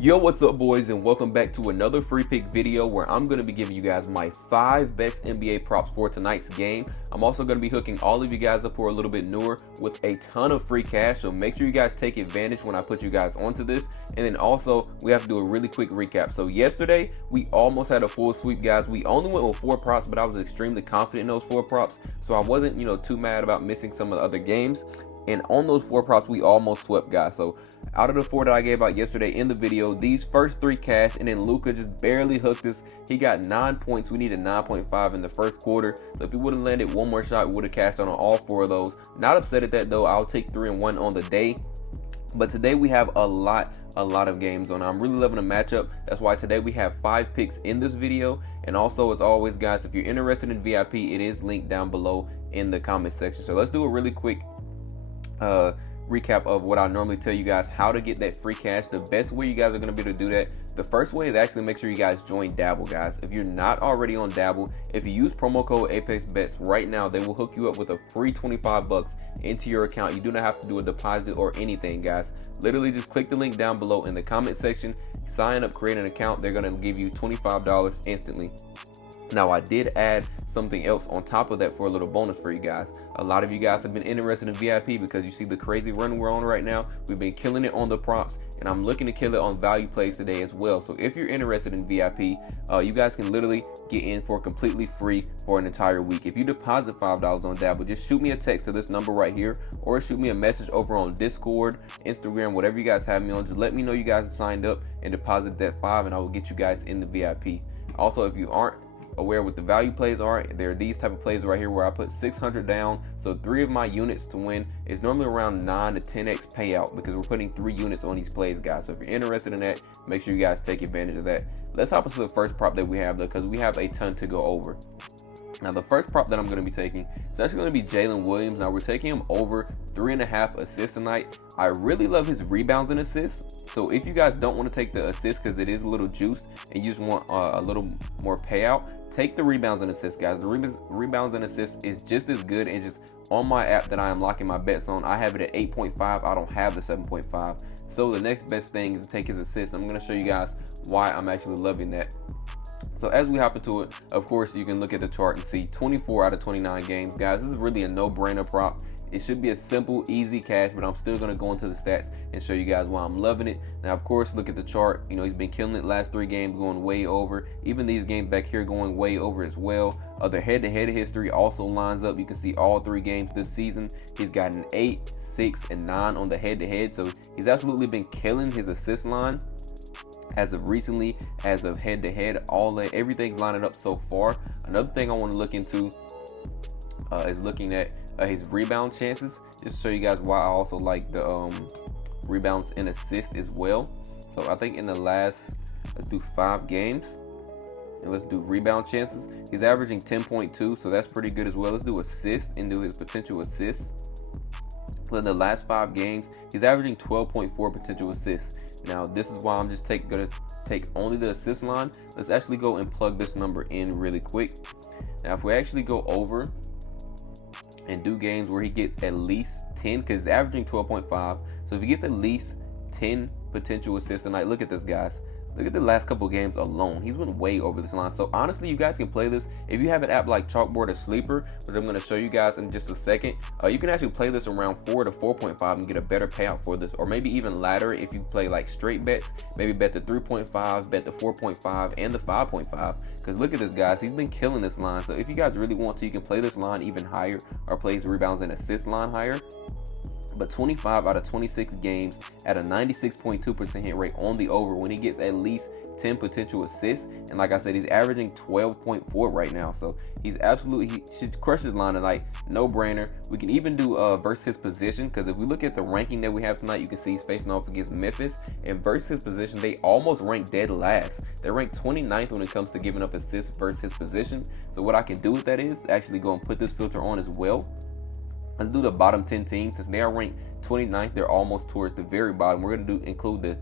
Yo, what's up boys, and welcome back to another free pick video where I'm going to be giving you guys my 5 best NBA props for tonight's game. I'm also going to be hooking all of you guys up who are a little bit newer with a ton of free cash, so make sure you guys take advantage when I put you guys onto this. And then also we have to do a really quick recap. So yesterday we almost had a full sweep, guys. We only went with 4 props, but I was extremely confident in those 4 props, so I wasn't too mad about missing some of the other games. And on those 4 props, we almost swept, guys. So out of the 4 that I gave out yesterday in the video, these first 3 cash, and then Luka just barely hooked us. He got 9 points. We needed 9.5 in the first quarter. So if he would have landed one more shot, we would have cashed out on all 4 of those. Not upset at that though. I'll take 3 and 1 on the day. But today we have a lot of games on. I'm really loving the matchup. That's why today we have 5 picks in this video. And also, as always, guys, if you're interested in VIP, it is linked down below in the comment section. So let's do a really quick recap of what I normally tell you guys how to get that free cash. The best way you guys are going to be able to do that, the first way is actually make sure you guys join Dabble, guys. If you're not already on Dabble, if you use promo code ApexBetz right now, they will hook you up with a free 25 bucks into your account. You do not have to do a deposit or anything, guys. Literally just click the link down below in the comment section, sign up, create an account. They're going to give you $25 instantly. Now, I did add something else on top of that for a little bonus for you guys. A lot of you guys have been interested in VIP because you see the crazy run we're on right now. We've been killing it on the props, and I'm looking to kill it on value plays today as well. So if you're interested in VIP, you guys can literally get in for completely free for an entire week. If you deposit $5 on Dabble, just shoot me a text to this number right here, or shoot me a message over on Discord, Instagram, whatever you guys have me on. Just let me know you guys have signed up and deposited that 5, and I will get you guys in the VIP. Also, if you aren't aware what the value plays are, there are these type of plays right here where I put 600 down, so 3 of my units to win is normally around 9 to 10x payout because we're putting 3 units on these plays, guys. So if you're interested in that, make sure you guys take advantage of that. Let's hop into the first prop that we have though, because we have a ton to go over. Now the first prop that I'm going to be taking is actually going to be Jaylen Williams. Now we're taking him over 3.5 assists tonight. I really love his rebounds and assists. So if you guys don't want to take the assists because it is a little juiced and you just want a little more payout, take the rebounds and assists, guys. The rebounds and assists is just as good, and just on my app that I am locking my bets on, I have it at 8.5. I don't have the 7.5. So the next best thing is to take his assists. I'm going to show you guys why I'm actually loving that. So as we hop into it, of course, you can look at the chart and see 24 out of 29 games, guys. This is really a no-brainer prop. It should be a simple, easy cash, but I'm still going to go into the stats and show you guys why I'm loving it. Now, of course, look at the chart. He's been killing it last 3 games, going way over. Even these games back here going way over as well. The head-to-head history also lines up. You can see all 3 games this season. He's got an 8, 6, and 9 on the head-to-head. So he's absolutely been killing his assist line. As of recently, as of head-to-head, everything's lining up so far. Another thing I want to look into is looking at his rebound chances, just to show you guys why I also like the rebounds and assists as well. So I think in the last, let's do 5 games, and let's do rebound chances. He's averaging 10.2, so that's pretty good as well. Let's do assists and do his potential assists. So in the last 5 games, he's averaging 12.4 potential assists. Now this is why I'm just going to take only the assist line. Let's actually go and plug this number in really quick. Now if we actually go over and do games where he gets at least 10, because he's averaging 12.5, so if he gets at least 10 potential assists tonight, look at this, guys. Look at the last couple of games alone. He's went way over this line. So honestly, you guys can play this. If you have an app like Chalkboard or Sleeper, which I'm going to show you guys in just a second, you can actually play this around 4 to 4.5 and get a better payout for this. Or maybe even ladder if you play like straight bets. Maybe bet the 3.5, bet the 4.5, and the 5.5. Because look at this, guys. He's been killing this line. So if you guys really want to, you can play this line even higher, or play his rebounds and assists line higher. But 25 out of 26 games at a 96.2% hit rate on the over when he gets at least 10 potential assists. And like I said, he's averaging 12.4 right now. So he's absolutely, he should crush his line tonight. No brainer. We can even do versus his position, because if we look at the ranking that we have tonight, you can see he's facing off against Memphis. And versus his position, they almost rank dead last. They're ranked 29th when it comes to giving up assists versus his position. So what I can do with that is actually go and put this filter on as well. Let's do the bottom 10 teams. Since they are ranked 29th, they're almost towards the very bottom. We're going to include the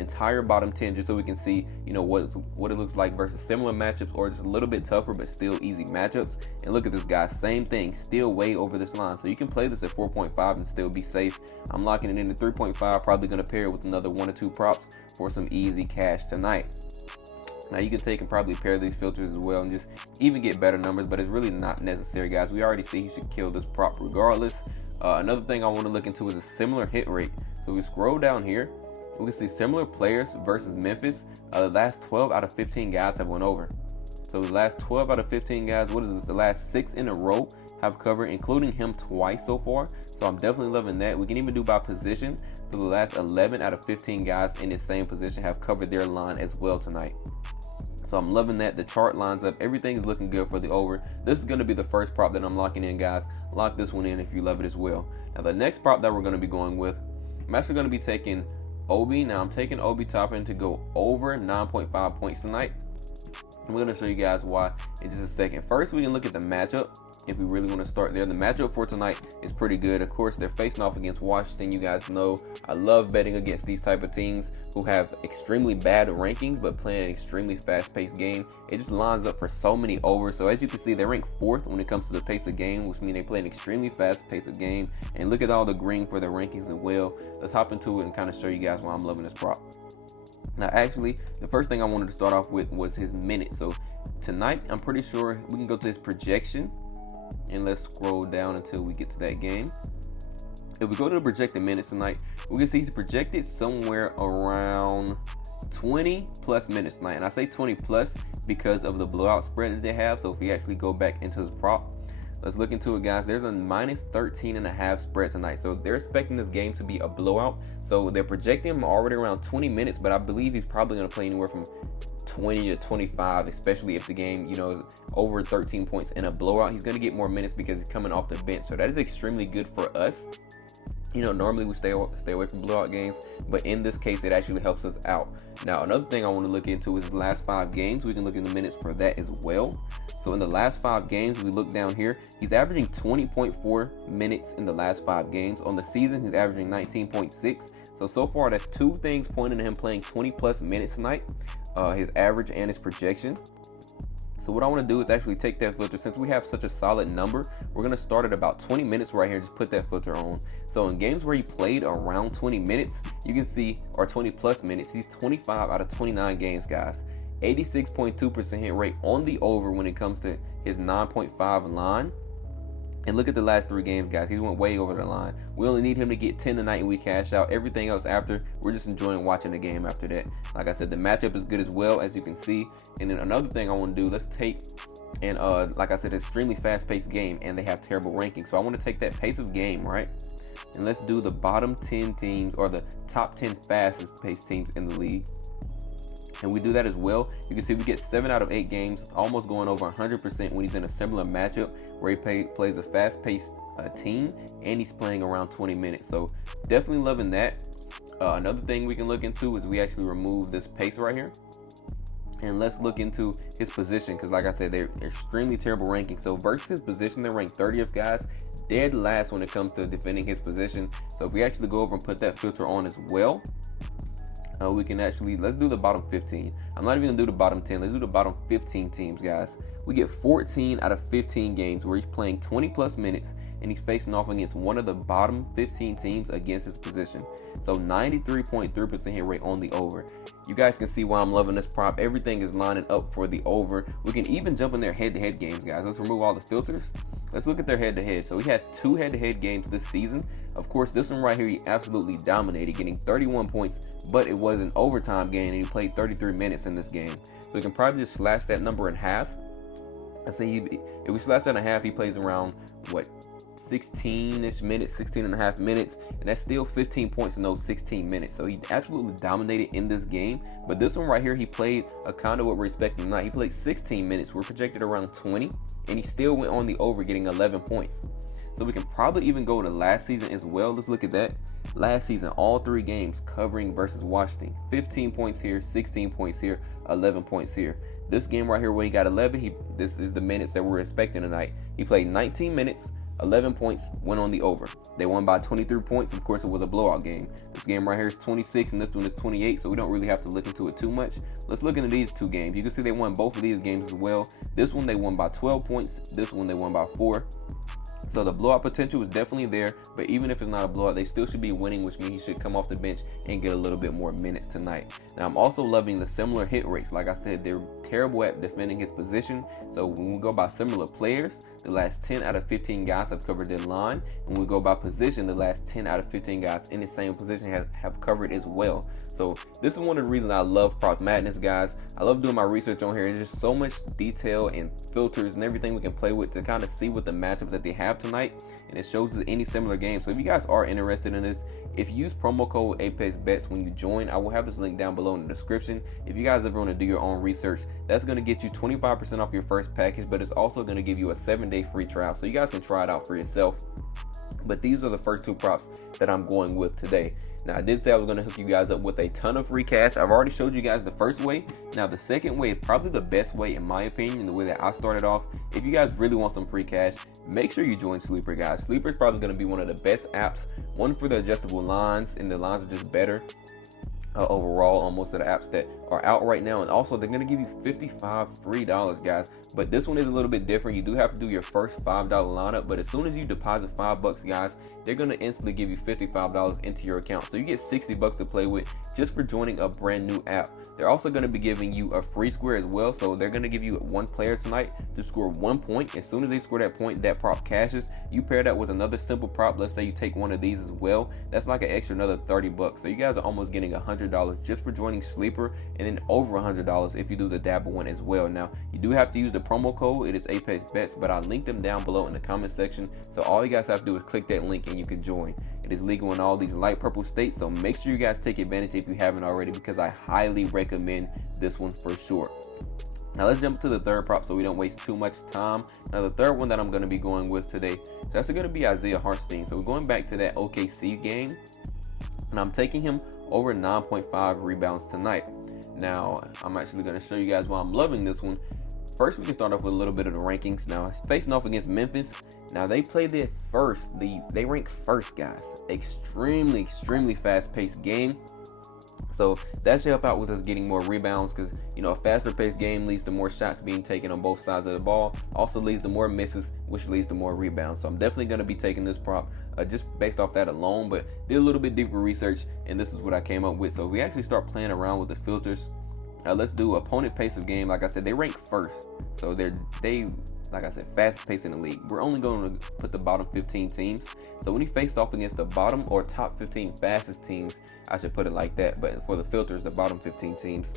entire bottom 10 just so we can see, what it looks like versus similar matchups, or just a little bit tougher but still easy matchups. And look at this, guys, same thing, still way over this line. So you can play this at 4.5 and still be safe. I'm locking it in at 3.5, probably going to pair it with another 1 or 2 props for some easy cash tonight. Now you can take and probably pair these filters as well and just even get better numbers, but it's really not necessary, guys. We already see he should kill this prop regardless. Another thing I want to look into is a similar hit rate. So we scroll down here, we can see similar players versus Memphis. The last 12 out of 15 guys have went over. So the last 12 out of 15 guys, what is this? The last 6 in a row have covered, including him twice so far. So I'm definitely loving that. We can even do by position. So the last 11 out of 15 guys in the same position have covered their line as well tonight. So I'm loving that. The chart lines up. Everything is looking good for the over. This is going to be the first prop that I'm locking in, guys. Lock this one in if you love it as well. Now the next prop that we're going to be going with, I'm actually going to be taking Obi. Now I'm taking Obi Toppin to go over 9.5 points tonight. I'm going to show you guys why in just a second. First, we can look at the matchup. If we really want to start there, the matchup for tonight is pretty good. Of course, they're facing off against Washington. You guys know I love betting against these type of teams who have extremely bad rankings but playing an extremely fast-paced game. It just lines up for so many overs. So as you can see, they rank 4th when it comes to the pace of game, which means they play an extremely fast pace of game. And look at all the green for their rankings as well. Let's hop into it and kind of show you guys why I'm loving this prop. Now, actually, the first thing I wanted to start off with was his minutes. So tonight, I'm pretty sure we can go to his projection. And let's scroll down until we get to that game. If we go to the projected minutes tonight, we can see he's projected somewhere around 20 plus minutes tonight. And I say 20 plus because of the blowout spread that they have. So if we actually go back into his prop, let's look into it, guys. There's a minus 13.5 spread tonight. So they're expecting this game to be a blowout. So they're projecting him already around 20 minutes, but I believe he's probably going to play anywhere from 20 to 25, especially if the game, you know, is over 13 points in a blowout. He's going to get more minutes because he's coming off the bench. So that is extremely good for us. You know, normally we stay away from blowout games, but in this case, it actually helps us out. Now, another thing I want to look into is his last 5 games. We can look in the minutes for that as well. So in the last 5 games, we look down here, he's averaging 20.4 minutes in the last 5 games. On the season, he's averaging 19.6. So far, that's 2 things pointing to him playing 20 plus minutes tonight, his average and his projection. So what I want to do is actually take that filter. Since we have such a solid number, we're going to start at about 20 minutes right here. Just put that filter on. So in games where he played around 20 minutes, you can see, or 20 plus minutes, he's 25 out of 29 games, guys. 86.2% hit rate on the over when it comes to his 9.5 line. And look at the last 3 games, guys. He went way over the line. We only need him to get 10 tonight and we cash out. Everything else after, we're just enjoying watching the game after that. Like I said, the matchup is good as well, as you can see. And then another thing I want to do, let's take, and like I said, extremely fast-paced game, and they have terrible rankings. So I want to take that pace of game, right? And let's do the bottom 10 teams, or the top 10 fastest-paced teams in the league. And we do that as well. You can see we get 7 out of 8 games, almost going over 100% when he's in a similar matchup where he plays a fast-paced team, and he's playing around 20 minutes. So definitely loving that. Another thing we can look into is we actually remove this pace right here. And let's look into his position, because like I said, they're extremely terrible rankings. So versus his position, they're ranked 30th, guys. Dead last when it comes to defending his position. So if we actually go over and put that filter on as well, we can actually, let's do the bottom 15. I'm not even gonna do the bottom 10. Let's do the bottom 15 teams, guys. We get 14 out of 15 games where he's playing 20 plus minutes and he's facing off against one of the bottom 15 teams against his position. So 93.3% hit rate on the over. You guys can see why I'm loving this prop. Everything is lining up for the over. We can even jump in their head-to-head games, guys. Let's remove all the filters. Let's look at their head-to-head. So he has 2 head-to-head games this season. Of course, this one right here, he absolutely dominated, getting 31 points, but it was an overtime game, and he played 33 minutes in this game. So we can probably just slash that number in half. I say if we slash that in half, he plays around, what, 16-ish minutes, 16 and a half minutes, and that's still 15 points in those 16 minutes. So he absolutely dominated in this game. But this one right here, he played a kind of what we're expecting tonight. He played 16 minutes. We're projected around 20, and he still went on the over, getting 11 points. So we can probably even go to last season as well. Let's look at that. Last season, all 3 games covering versus Washington. 15 points here, 16 points here, 11 points here. This game right here where he got 11, this is the minutes that we're expecting tonight. He played 19 minutes, 11 points, went on the over. They won by 23 points. Of course, it was a blowout game. This game right here is 26 and this one is 28, so we don't really have to look into it too much. Let's look into these 2 games. You can see they won both of these games as well. This one they won by 12 points. This one they won by 4. So the blowout potential is definitely there, but even if it's not a blowout, they still should be winning, which means he should come off the bench and get a little bit more minutes tonight. Now, I'm also loving the similar hit rates. Like I said, they're terrible at defending his position. So when we go by similar players, the last 10 out of 15 guys have covered their line. And when we go by position, the last 10 out of 15 guys in the same position have covered as well. So this is one of the reasons I love Prop Madness, guys. I love doing my research on here. There's just so much detail and filters and everything we can play with to kind of see what the matchups that they have tonight, and it shows us any similar game. So if you guys are interested in this, if you use promo code ApexBetz when you join, I will have this link down below in the description. If you guys ever want to do your own research, that's going to get you 25% off your first package, but it's also going to give you a 7-day free trial, so you guys can try it out for yourself. But these are the first two props that I'm going with today. Now, I did say I was going to hook you guys up with a ton of free cash. I've already showed you guys the first way. Now, the second way is probably the best way, in my opinion, the way that I started off. If you guys really want some free cash, make sure you join Sleeper, guys. Sleeper is probably going to be one of the best apps. One for the adjustable lines, and the lines are just better overall on most of the apps that are out right now. And also, they're going to give you $55 free, guys. But this one is a little bit different. You do have to do your first $5 lineup, but as soon as you deposit $5, guys, they're going to instantly give you $55 into your account. So you get $60 to play with just for joining a brand new app. They're also going to be giving you a free square as well. So they're going to give you one player tonight to score 1 point. As soon as they score that point, that prop cashes. You pair that with another simple prop. Let's say you take one of these as well. That's like an extra another $30. So you guys are almost getting $100 just for joining Sleeper, and then over $100 if you do the Dabble one as well. Now, you do have to use the promo code. It is ApexBetz, but I'll link them down below in the comment section. So all you guys have to do is click that link and you can join. It is legal in all these light purple states, so make sure you guys take advantage if you haven't already, because I highly recommend this one for sure. Now let's jump to the third prop so we don't waste too much time. Now the third one that I'm going to be going with today is actually going to be Isaiah Hartenstein. So we're going back to that OKC game, and I'm taking him over 9.5 rebounds tonight. Now I'm actually going to show you guys why I'm loving this one. First, we can start off with a little bit of the rankings. Now, facing off against Memphis. Now, they played their first. They ranked first, guys. Extremely fast-paced game. So that should help out with us getting more rebounds, because, you know, a faster-paced game leads to more shots being taken on both sides of the ball. Also leads to more misses, which leads to more rebounds. So I'm definitely going to be taking this prop just based off that alone. But did a little bit deeper research, and this is what I came up with. So we actually start playing around with the filters. Let's do opponent pace of game. Like I said, they rank first, so they like I said, fastest pace in the league. We're only going to put the bottom 15 teams. So when he faced off against the bottom or top 15 fastest teams, I should put it like that. But for the filters, the bottom 15 teams.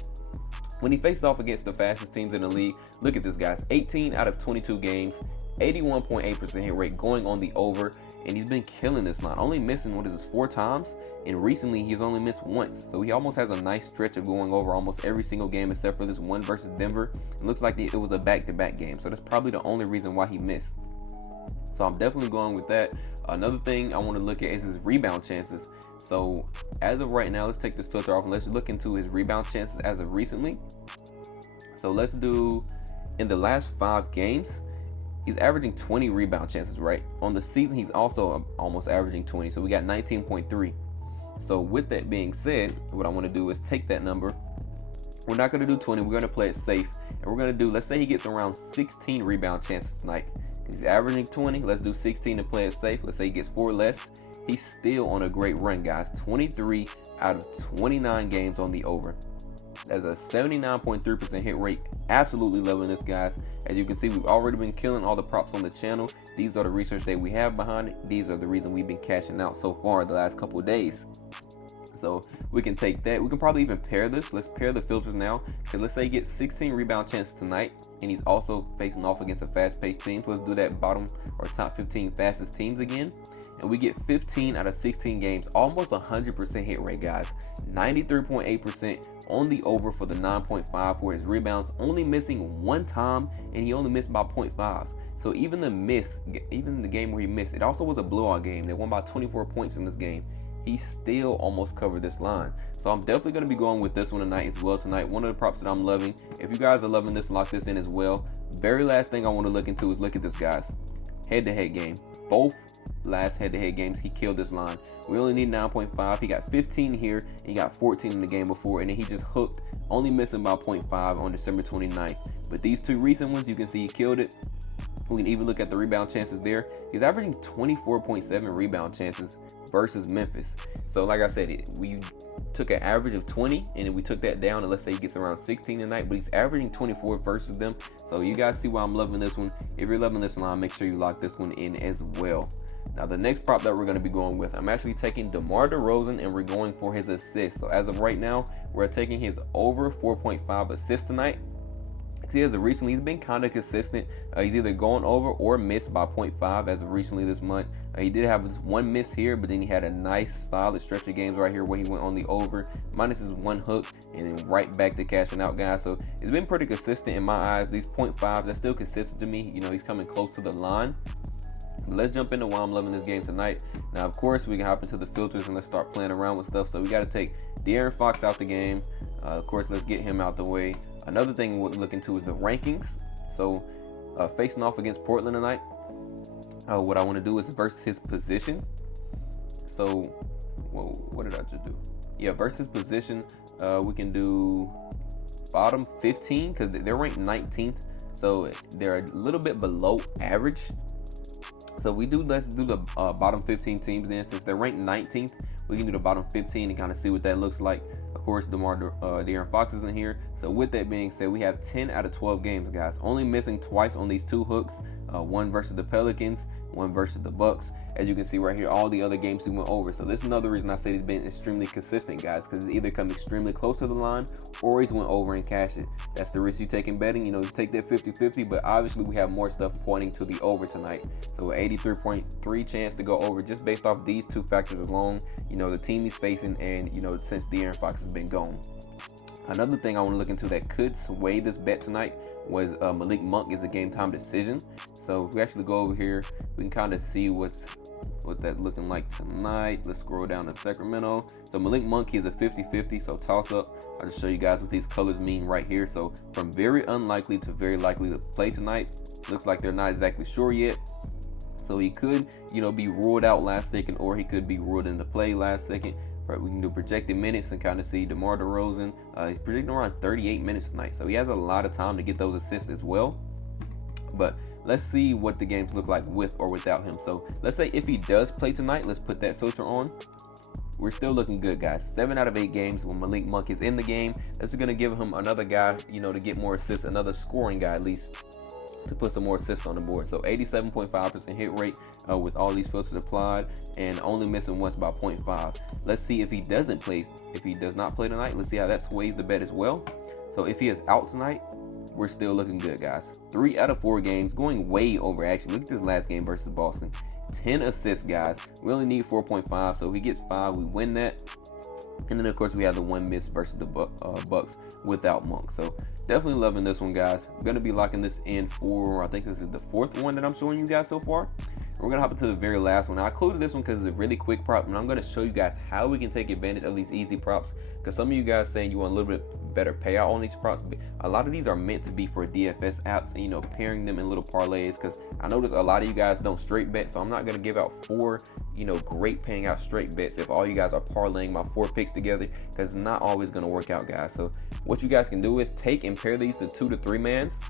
When he faced off against the fastest teams in the league, look at this, guys. 18 out of 22 games, 81.8% hit rate, going on the over, and he's been killing this line. Only missing, 4 times, and recently he's only missed once. So he almost has a nice stretch of going over almost every single game except for this one versus Denver. It looks like it was a back-to-back game, so that's probably the only reason why he missed. So I'm definitely going with that. Another thing I want to look at is his rebound chances. So as of right now, let's take this filter off and let's look into his rebound chances as of recently. So let's do, in the last 5 games, he's averaging 20 rebound chances, right? On the season, he's also almost averaging 20. So we got 19.3. So with that being said, what I want to do is take that number. We're not going to do 20. We're going to play it safe. And we're going to do, let's say he gets around 16 rebound chances tonight. He's averaging 20. Let's do 16 to play it safe. Let's say he gets 4 less. He's still on a great run, guys. 23 out of 29 games on the over. That's a 79.3% hit rate. Absolutely loving this, guys. As you can see, we've already been killing all the props on the channel. These are the research that we have behind it. These are the reason we've been cashing out so far the last couple of days. So we can take that. We can probably even pair this. Let's pair the filters now. So let's say he gets 16 rebound chances tonight, and he's also facing off against a fast-paced team. So let's do that bottom or top 15 fastest teams again. And we get 15 out of 16 games, almost 100% hit rate, guys. 93.8% on the over for the 9.5 for his rebounds, only missing 1 time, and he only missed by 0.5. So even the game where he missed, it also was a blowout game. They won by 24 points in this game. He still almost covered this line. So I'm definitely going to be going with this one tonight as well tonight. One of the props that I'm loving. If you guys are loving this, lock this in as well. Very last thing I want to look into is look at this, guys. Head-to-head game. Both last head-to-head games, he killed this line. We only need 9.5. He got 15 here. And he got 14 in the game before. And then he just hooked, only missing by 0.5 on December 29th. But these 2 recent ones, you can see he killed it. We can even look at the rebound chances there. He's averaging 24.7 rebound chances versus Memphis. So like I said, we took an average of 20 and then we took that down, and let's say he gets around 16 tonight, but he's averaging 24 versus them. So you guys see why I'm loving this one. If you're loving this line, make sure you lock this one in as well. Now the next prop that we're going to be going with, I'm actually taking Demar DeRozan and we're going for his assists. So as of right now, we're taking his over 4.5 assists tonight. See, as of recently, he's been kind of consistent. He's either going over or missed by 0.5 as of recently this month. He did have this one miss here, but then he had a nice solid stretch of games right here where he went on the over, minus his one hook, and then right back to cashing out, guys. So it's been pretty consistent in my eyes. These 0.5s, that's still consistent to me. You know, he's coming close to the line. But let's jump into why I'm loving this game tonight. Now, of course, we can hop into the filters and let's start playing around with stuff. So we got to take De'Aaron Fox out the game. Of course, let's get him out the way. Another thing we'll look into is the rankings. So facing off against Portland tonight, what I want to do is versus his position. So, whoa, what did I just do? Yeah, versus position, we can do bottom 15 because they're ranked 19th. So they're a little bit below average. So let's do the bottom 15 teams then. Since they're ranked 19th, we can do the bottom 15 and kind of see what that looks like. Of course, De'Aaron Fox isn't here. So with that being said, we have 10 out of 12 games, guys. Only missing twice on these two hooks. One versus the Pelicans, one versus the Bucks. As you can see right here, all the other games he went over. So this is another reason I say he's been extremely consistent, guys, because he's either come extremely close to the line or he's went over and cashed it. That's the risk you take in betting. You know, you take that 50-50, but obviously we have more stuff pointing to the over tonight. So 83.3 chance to go over just based off these two factors alone. You know, the team he's facing and, you know, since De'Aaron Fox has been gone. Another thing I want to look into that could sway this bet tonight was Malik Monk is a game time decision. So if we actually go over here, we can kind of see what that's looking like tonight. Let's scroll down to Sacramento. So Malik Monk, he's a 50-50, so toss up. I'll just show you guys what these colors mean right here. So from very unlikely to very likely to play tonight. Looks like they're not exactly sure yet. So he could, you know, be ruled out last second, or he could be ruled into play last second. Right, we can do projected minutes and kind of see DeMar DeRozan. He's projecting around 38 minutes tonight, so he has a lot of time to get those assists as well. But let's see what the games look like with or without him. So let's say if he does play tonight, let's put that filter on. We're still looking good, guys. 7 out of 8 games when Malik Monk is in the game. That's going to give him another guy, you know, to get more assists, another scoring guy at least, to put some more assists on the board. So 87.5% hit rate with all these filters applied, and only missing once by 0.5. Let's see if he doesn't play. If he does not play tonight, let's see how that sways the bet as well. So if he is out tonight, we're still looking good, guys. 3 out of 4 games, going way over actually. Look at this last game versus Boston. 10 assists, guys. We only need 4.5, so if he gets 5, we win that. And then, of course, we have the one miss versus the Bucks without Monk. So definitely loving this one, guys. I'm going to be locking this in for, I think this is the 4th one that I'm showing you guys so far. We're going to hop into the very last one. Now, I included this one because it's a really quick prop, and I'm going to show you guys how we can take advantage of these easy props. Because some of you guys saying you want a little bit better payout on these props. A lot of these are meant to be for DFS apps and, you know, pairing them in little parlays. Because I notice a lot of you guys don't straight bet, so I'm not going to give out 4, you know, great paying out straight bets if all you guys are parlaying my 4 picks together, because it's not always going to work out, guys. So what you guys can do is take and pair these to 2 to 3 mans.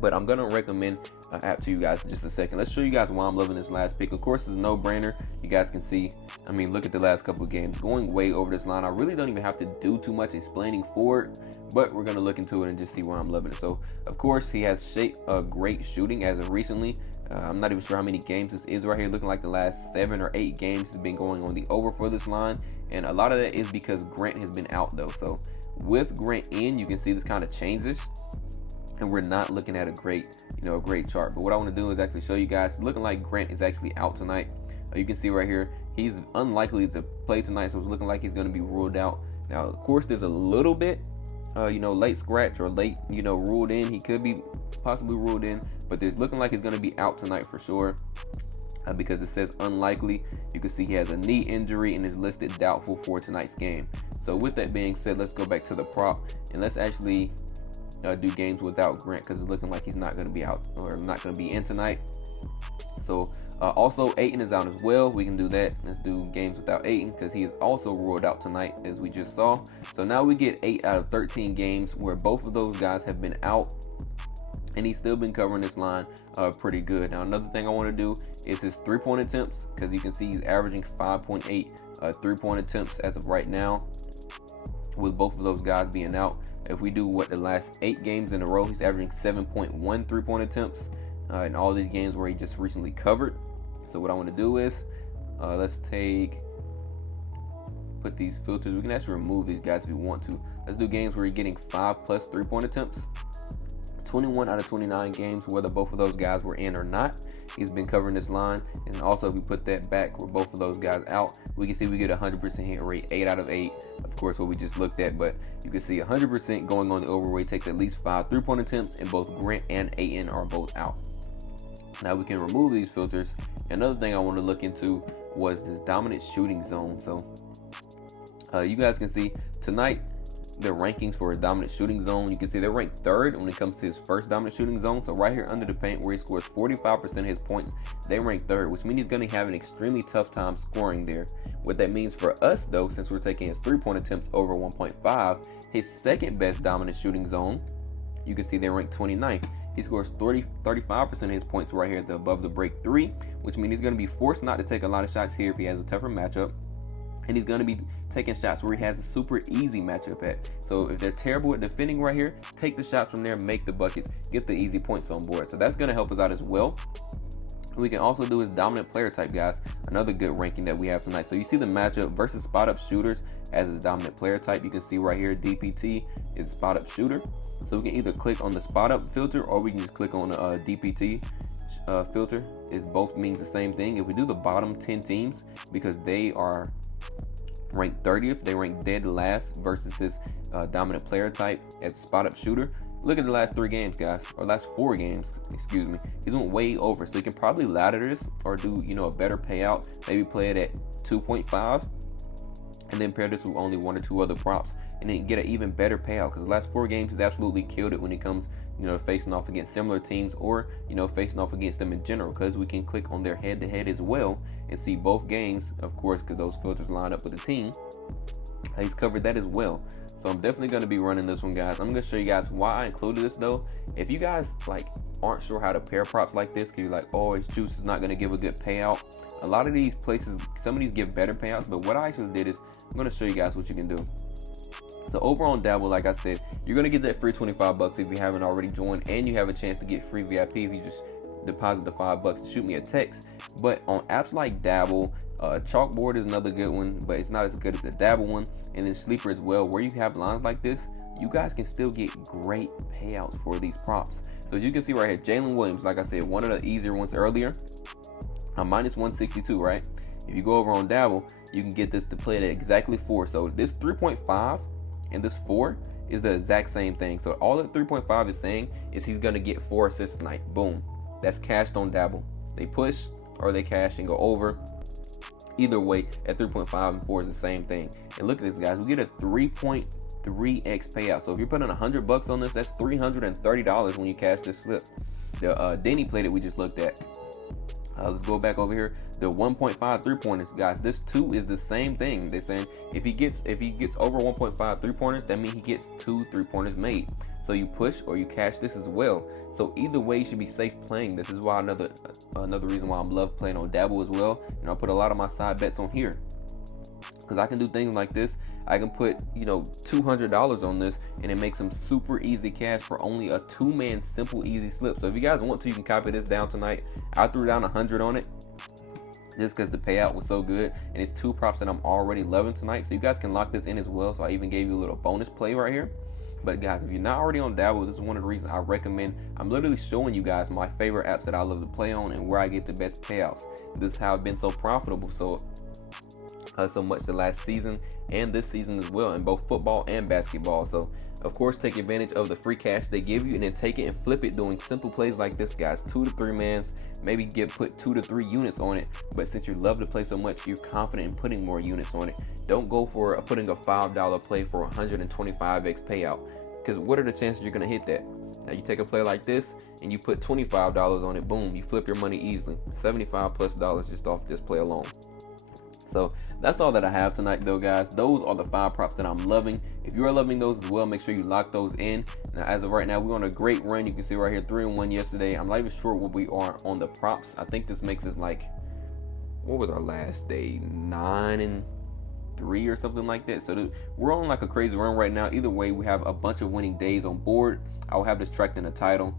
But I'm going to recommend an app to you guys in just a second. Let's show you guys why I'm loving this last pick. Of course, it's a no-brainer. You guys can see, I mean, look at the last couple of games. Going way over this line. I really don't even have to do too much explaining for it, but we're going to look into it and just see why I'm loving it. So, of course, he has great shooting as of recently. I'm not even sure how many games this is right here. Looking like the last 7 or 8 games has been going on the over for this line. And a lot of that is because Grant has been out, though. So, with Grant in, you can see this kind of changes. And we're not looking at a great chart. But what I want to do is actually show you guys, looking like Grant is actually out tonight. You can see right here, he's unlikely to play tonight, so it's looking like he's going to be ruled out. Now, of course, there's a little bit, late scratch or late, ruled in. He could be possibly ruled in, but there's looking like he's going to be out tonight for sure. Because it says unlikely. You can see he has a knee injury and is listed doubtful for tonight's game. So with that being said, let's go back to the prop and let's actually do games without Grant, because it's looking like he's not going to be out or not going to be in tonight. So also Ayton is out as well. We can do that. Let's do games without Ayton because he is also ruled out tonight, as we just saw. So now we get 8 out of 13 games where both of those guys have been out. and he's still been covering this line pretty good. Now, another thing I want to do is his 3-point attempts, because you can see he's averaging 5.8 3-point attempts as of right now, with both of those guys being out. If we do the last 8 games in a row, he's averaging 7.1 3-point attempts in all these games where he just recently covered. So what I want to do is let's put these filters. We can actually remove these guys if we want to. Let's do games where you're getting 5+ 3-point attempts. 21 out of 29 games, whether both of those guys were in or not, he's been covering this line. And also, if we put that back where both of those guys out, we can see we get 100% hit rate, 8 out of 8. Of course, what we just looked at, but you can see 100% going on the over where he takes at least 5 3-point attempts, and both Grant and Ayton are both out. Now we can remove these filters. Another thing I want to look into was this dominant shooting zone. So you guys can see tonight the rankings for his dominant shooting zone. You can see they're ranked 3rd when it comes to his first dominant shooting zone. So right here under the paint where he scores 45% of his points, they rank 3rd, which means he's going to have an extremely tough time scoring there. What that means for us though, since we're taking his 3-point attempts over 1.5, his second best dominant shooting zone, you can see they're ranked 29th. He scores 35% of his points right here above the break 3, which means he's going to be forced not to take a lot of shots here if he has a tougher matchup. And he's going to be taking shots where he has a super easy matchup at. So if they're terrible at defending right here, take the shots from there, make the buckets, get the easy points on board. So that's going to help us out as well. We can also do his dominant player type, guys. Another good ranking that we have tonight. So you see the matchup versus spot up shooters as his dominant player type. You can see right here, DPT is spot up shooter. So we can either click on the spot up filter or we can just click on the DPT filter. It both means the same thing. If we do the bottom 10 teams, because they are ranked 30th, they rank dead last versus his dominant player type as a spot up shooter. Look at the last 3 games, guys, or last 4 games, excuse me. He's went way over, so you can probably ladder this or do, a better payout. Maybe play it at 2.5 and then pair this with only 1 or 2 other props and then get an even better payout, because the last 4 games he's absolutely killed it when it comes, facing off against similar teams or, facing off against them in general, because we can click on their head-to-head as well and see both games, of course, because those filters line up with the team. He's covered that as well. So I'm definitely going to be running this one, guys. I'm going to show you guys why I included this, though. If you guys, aren't sure how to pair props like this, because you're like, oh, his juice is not going to give a good payout. A lot of these places, some of these give better payouts, but what I actually did is I'm going to show you guys what you can do. So over on Dabble, like I said, you're going to get that free $25 if you haven't already joined, and you have a chance to get free VIP if you just deposit the $5 and shoot me a text. But on apps like Dabble, Chalkboard is another good one, but it's not as good as the Dabble one, and then Sleeper as well, where you have lines like this, you guys can still get great payouts for these props. So as you can see right here, Jaylen Williams, like I said, one of the easier ones earlier, minus 162, right? If you go over on Dabble, you can get this to play at exactly 4. So this 3.5 and this 4 is the exact same thing. So all that 3.5 is saying is he's going to get 4 assists tonight. Boom. That's cashed on Dabble. They push or they cash and go over. Either way, at 3.5 and 4 is the same thing. And look at this, guys. We get a 3.3x payout. So if you're putting $100 on this, that's $330 when you cash this slip. The Denny play that we just looked at. Let's go back over here. The 1.5 3-pointers, guys. This 2 is the same thing. They're saying if he gets over 1.5 3-pointers, that means he gets 2 3-pointers made. So you push or you cash this as well. So either way, you should be safe playing. This is why another reason why I love playing on Dabble as well. And I put a lot of my side bets on here, because I can do things like this. I can put $200 on this and it makes some super easy cash for only a 2-man simple easy slip. So if you guys want to, you can copy this down tonight. I threw down 100 on it just because the payout was so good, and it's 2 props that I'm already loving tonight. So you guys can lock this in as well. So I even gave you a little bonus play right here. But guys, if you're not already on Dabble, this is one of the reasons I recommend. I'm literally showing you guys my favorite apps that I love to play on and where I get the best payouts. This is how I've been so profitable so much the last season and this season as well, in both football and basketball. So of course, take advantage of the free cash they give you and then take it and flip it doing simple plays like this, guys. 2 to 3 mans, maybe put 2 to 3 units on it. But since you love to play so much, you're confident in putting more units on it. Don't go for putting a $5 play for 125x payout, because what are the chances you're going to hit that? Now you take a play like this and you put $25 on it, boom, you flip your money easily. $75+ just off this play alone. So That's all that I have tonight though, guys. Those are the 5 props that I'm loving. If you are loving those as well, make sure you lock those in. Now, as of right now, we're on a great run. You can see right here, 3-1 yesterday. I'm not even sure what we are on the props. I think this makes us like, what was our last day? 9-3 or something like that. So we're on like a crazy run right now. Either way, we have a bunch of winning days on board. I'll have this tracked in the title.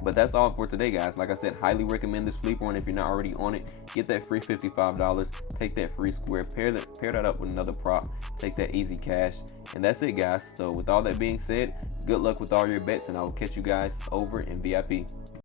But that's all for today, guys. Like I said, highly recommend this sleeper one if you're not already on it. Get that free $55. Take that free square. Pair that up with another prop. Take that easy cash. And that's it, guys. So with all that being said, good luck with all your bets, and I will catch you guys over in VIP.